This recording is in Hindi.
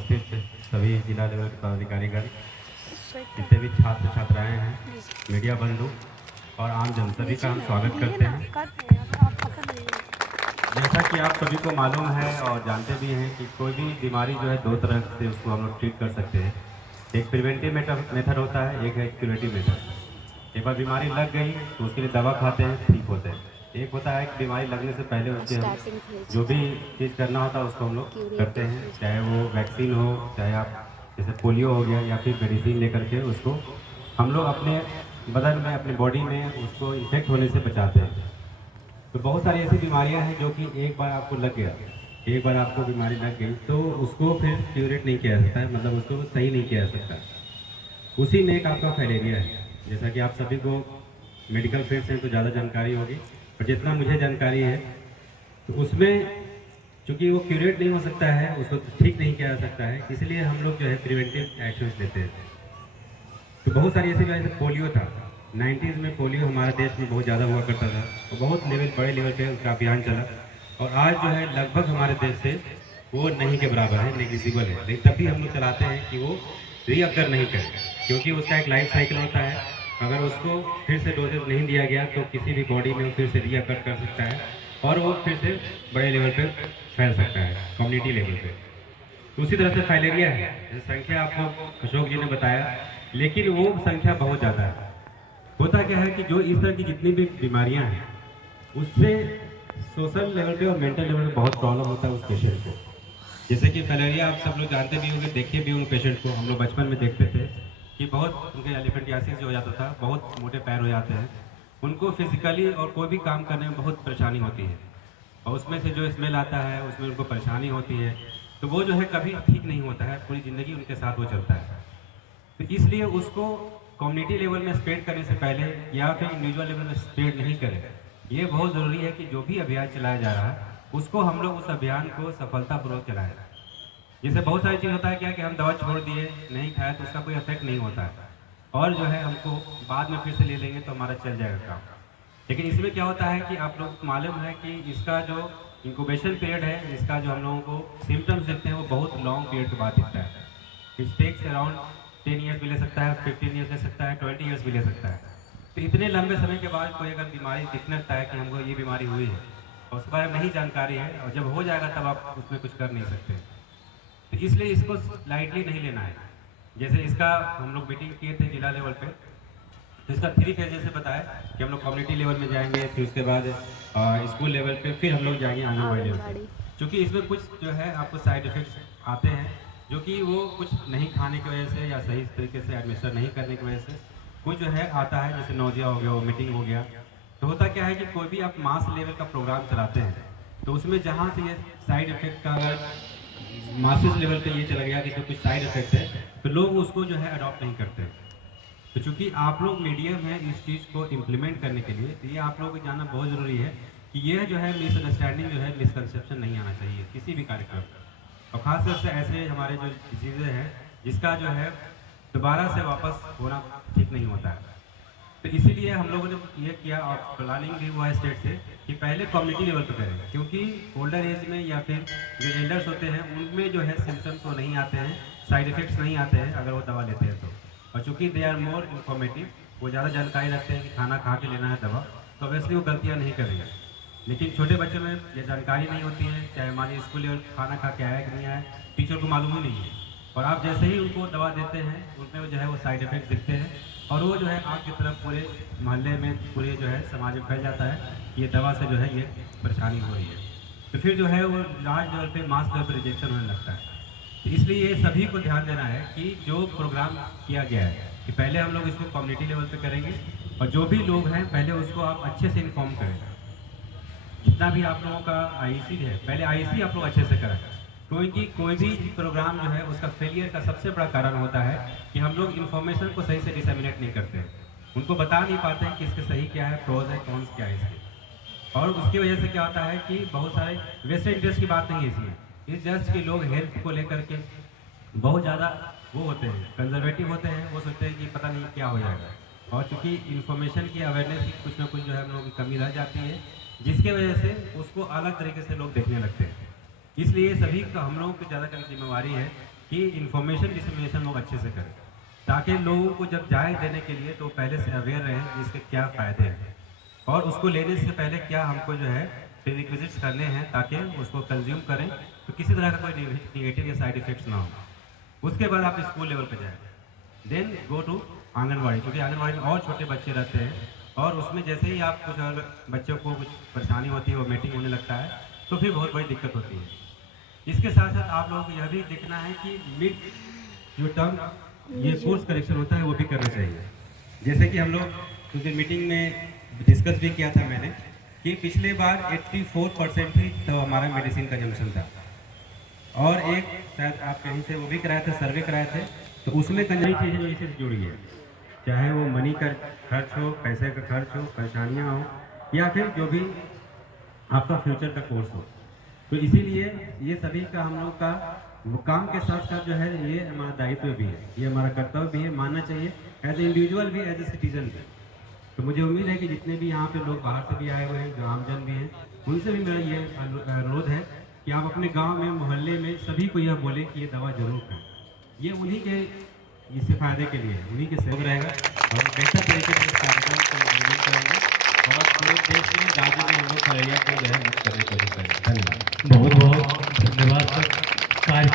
उपस्थित सभी जिला लेवल के पदाधिकारीगण, जितने भी छात्र छात्राएं हैं, मीडिया बंधु और आम जन सभी का हम स्वागत करते हैं। जैसा कि आप सभी को मालूम है और जानते भी हैं कि कोई भी बीमारी जो है दो तरह से उसको हम लोग ट्रीट कर सकते हैं। एक प्रिवेंटिव मेथड होता है, एक है क्यूरेटिव मेथड। एक बार बीमारी लग गई तो उसके लिए दवा खाते हैं, ठीक होते हैं। एक होता है कि बीमारी लगने से पहले उसके हम जो भी चीज़ करना होता है उसको हम लोग करते हैं, चाहे वो वैक्सीन हो, चाहे आप जैसे पोलियो हो गया या फिर मेडिसिन लेकर के उसको हम लोग अपने बदन में, अपने बॉडी में उसको इन्फेक्ट होने से बचाते हैं। तो बहुत सारी ऐसी बीमारियां हैं जो कि एक बार आपको लग गया, एक बार आपको बीमारी लग गई तो उसको फिर क्यूरेट नहीं किया जा सकता है, मतलब उसको सही नहीं किया जा सकता। उसी में एक आपका फाइलेरिया है। जैसा कि आप सभी को मेडिकल फील्ड से तो ज़्यादा जानकारी होगी, पर जितना मुझे जानकारी है तो उसमें चूँकि वो क्यूरेट नहीं हो सकता है, उसको ठीक नहीं किया जा सकता है, इसलिए हम लोग जो है प्रिवेंटिव एक्शंस लेते हैं। तो बहुत सारी ऐसी जैसे पोलियो था, 90s में पोलियो हमारे देश में बहुत ज़्यादा हुआ करता था और बहुत बड़े लेवल पे उसका अभियान चला और आज जो है लगभग हमारे देश से वो नहीं के बराबर है, नेग्लिजिबल है। लेकिन तब भी हम लोग चलाते हैं कि वो रीअकर नहीं करें, क्योंकि उसका एक लाइफ साइकिल होता है। अगर उसको फिर से डोजेज नहीं दिया गया तो किसी भी बॉडी में वो फिर से रीअकर कर सकता है और वो फिर से बड़े लेवल पर फैल सकता है, कम्युनिटी लेवल पर। तो उसी तरह से फाइलेरिया है, जैसे संख्या आपको अशोक जी ने बताया, लेकिन वो संख्या बहुत ज़्यादा है। होता क्या है कि जो इस तरह की जितनी भी बीमारियां हैं उससे सोशल लेवल पे और मेंटल लेवल पे बहुत प्रॉब्लम होता है उस पेशेंट को। जैसे कि फाइलेरिया आप सब लोग जानते भी होंगे, देखे भी उन पेशेंट को, हम लोग बचपन में देखते थे कि बहुत उनके एलिफेंटियासिस हो जाता था, बहुत मोटे पैर हो जाते हैं, उनको फिजिकली और कोई भी काम करने में बहुत परेशानी होती है और उसमें से जो स्मेल आता है उसमें उनको परेशानी होती है। तो वो जो है कभी ठीक नहीं होता है, पूरी ज़िंदगी उनके साथ वो चलता है। तो इसलिए उसको कम्युनिटी लेवल में स्प्रेड करने से पहले या फिर इंडिविजुअल लेवल में स्प्रेड नहीं करें। ये बहुत ज़रूरी है कि जो भी अभियान चलाया जा रहा है उसको हम लोग उस अभियान को सफलतापूर्वक चलाएं। जैसे बहुत सारी चीज़ होता है क्या कि हम दवा छोड़ दिए, नहीं खाया तो उसका कोई इफेक्ट नहीं होता है और जो है हमको बाद में फिर से ले लेंगे तो हमारा चल जाएगा काम। लेकिन इसमें क्या होता है कि आप लोग को मालूम है कि इसका जो इंक्यूबेशन पीरियड है, इसका जो हम लोगों को सिम्टम्स दिखते हैं वो बहुत लॉन्ग पीरियड के बाद दिखता है। इट टेक्स अराउंड 10 ईयर्स भी ले सकता है, 15 ईयर्स ले सकता है, 20 ईयर्स भी ले सकता है। तो इतने लंबे समय के बाद कोई अगर बीमारी दिखने लगता है कि हमको ये बीमारी हुई है और उसके बारे में नहीं जानकारी है और जब हो जाएगा तब आप उसमें कुछ कर नहीं सकते। तो इसलिए इसको लाइटली नहीं लेना है। जैसे इसका हम लोग मीटिंग किए थे जिला लेवल पे, तो इसका 3 फेज जैसे बताया कि हम लोग कम्युनिटी लेवल में जाएंगे, फिर उसके बाद स्कूल लेवल पे, फिर हम लोग जाएंगे आंगनबाड़ी लेवल पे। क्योंकि इसमें कुछ जो है आपको साइड इफेक्ट्स आते हैं जो कि वो कुछ नहीं खाने की वजह से या सही तरीके से एडमिनिस्टर नहीं करने की वजह से कुछ जो है आता है, जैसे नोजिया हो गया, वोमिटिंग हो गया। तो होता क्या है कि कोई भी आप मास लेवल का प्रोग्राम चलाते हैं तो उसमें जहाँ से ये साइड इफेक्ट का अगर मासेस लेवल पे ये चला गया कि इसमें कुछ साइड इफेक्ट है तो लोग उसको जो है अडॉप्ट नहीं करते। तो चूंकि आप लोग मीडियम है इस चीज़ को इम्प्लीमेंट करने के लिए, तो ये आप लोगों को जानना बहुत ज़रूरी है कि ये जो है मिसअंडरस्टैंडिंग जो है, मिसकंसेप्शन नहीं आना चाहिए किसी भी कार्यक्रम में। और ख़ासतौर से ऐसे हमारे जो चीज़ें हैं जिसका जो है दोबारा से वापस होना ठीक नहीं होता है। तो इसीलिए हम लोगों ने ये किया और प्लानिंग भी हुआ है स्टेट से कि पहले कम्युनिटी लेवल पर करें, क्योंकि ओल्डर एज में या फिर जो एल्डर्स होते हैं उनमें जो है सिम्टम्स वो नहीं आते हैं, साइड इफ़ेक्ट्स नहीं आते हैं अगर वो दवा लेते हैं तो। और चूँकि दे आर मोर इन्फॉर्मेटिव, वो ज़्यादा जानकारी रखते हैं कि खाना खा के लेना है दवा, तो ऑब्वियसली वो गलतियाँ नहीं करेंगे। लेकिन छोटे बच्चों में ये जानकारी नहीं होती है, चाहे मान लीजिए स्कूल लेवल खाना खा के आया कि नहीं आया, टीचर को मालूम ही नहीं है और आप जैसे ही उनको दवा देते हैं उनमें जो है वो साइड इफेक्ट दिखते हैं और वो जो है आपकी तरफ पूरे मोहल्ले में, पूरे जो है समाज में फैल जाता है कि ये दवा से जो है ये परेशानी हो रही है। तो फिर जो है वो लार्ज लेवल पे, मास लेवल पर रिजेक्शन होने लगता है। तो इसलिए ये सभी को ध्यान देना है कि जो प्रोग्राम किया गया है कि पहले हम लोग इसको कम्युनिटी लेवल पे करेंगे और जो भी लोग हैं पहले उसको आप अच्छे से इन्फॉर्म करें। जितना भी आप लोगों का आईसी है, पहले आईसी आप लोग अच्छे से करें, क्योंकि कोई भी प्रोग्राम जो है उसका फेलियर का सबसे बड़ा कारण होता है कि हम लोग इन्फॉर्मेशन को सही से डिसेमिनेट नहीं करते, उनको बता नहीं पाते हैं कि इसके सही क्या है, प्रोज है, कॉन्स क्या है इसके। और उसकी वजह से क्या होता है कि बहुत सारे वेस्टेड इंटरेस्ट की बात नहीं है इसमें, इस जस्ट कि लोग हेल्थ को लेकर के बहुत ज़्यादा वो होते हैं, कंजर्वेटिव होते हैं, वो सोचते हैं कि पता नहीं क्या हो जाएगा। और चूँकि इन्फॉर्मेशन की अवेयरनेस की कुछ ना कुछ जो है हम लोगों की कमी रह जाती है, जिसके वजह से उसको अलग तरीके से लोग देखने लगते हैं। इसलिए सभी का हम लोगों की ज़्यादातर जिम्मेवारी है कि इन्फॉर्मेशन डिसमिनेशन लोग अच्छे से करें, ताकि लोगों को जब जाए देने के लिए तो पहले से अवेयर रहें कि इसके क्या फ़ायदे हैं और उसको लेने से पहले क्या हमको जो है प्रीरिक्विजिट्स करने हैं, ताकि उसको कंज्यूम करें तो किसी तरह का कोई निगेटिव या साइड इफेक्ट्स ना हो। उसके बाद आप स्कूल लेवल पर जाएँ, देन गो टू आंगनवाड़ी, क्योंकि आंगनवाड़ी में और छोटे बच्चे रहते हैं और उसमें जैसे ही आप कुछ अगर बच्चों को कुछ परेशानी होती है, वो मीटिंग होने लगता है, तो फिर बहुत बड़ी दिक्कत होती है। इसके साथ साथ आप लोगों को यह भी देखना है कि मिड जो टर्म ये कोर्स करेक्शन होता है वो भी करना चाहिए। जैसे कि हम लोग क्योंकि मीटिंग में डिस्कस भी किया था मैंने कि पिछले बार 84% ही तो हमारा मेडिसिन कंजम्पशन था और एक शायद आप कहीं से वो भी कराए थे, सर्वे कराए थे, तो उसमें कई चीज़ें जो इसी से जुड़ी है, चाहे वो मनी का खर्च हो, पैसे का खर्च हो, परेशानियाँ हो या फिर जो भी आपका फ्यूचर का कोर्स हो। तो इसीलिए ये सभी का हम लोग का वो काम के साथ साथ जो है ये हमारा दायित्व भी है, ये हमारा कर्तव्य भी है, मानना चाहिए एज ए इंडिविजुअल भी, एज ए सिटीजन भी। तो मुझे उम्मीद है कि जितने भी यहाँ पे लोग बाहर से भी आए हुए हैं, जो आमजन भी हैं, उनसे भी मेरा ये अनुरोध है कि आप अपने गांव में, मोहल्ले में सभी को यह बोलें कि ये दवा जरूर खाएं। ये उन्हीं के इससे फायदे के लिए, उन्हीं के सहयोग रहेगा और बेहतर तरीके से इस कार्यक्रम को आयोजित करेंगे और पूरे देश में, राज्य में हम लोग मलेरिया को जो है मुक्त करने की कोशिश करेंगे। धन्यवाद। बहुत बहुत धन्यवाद सर।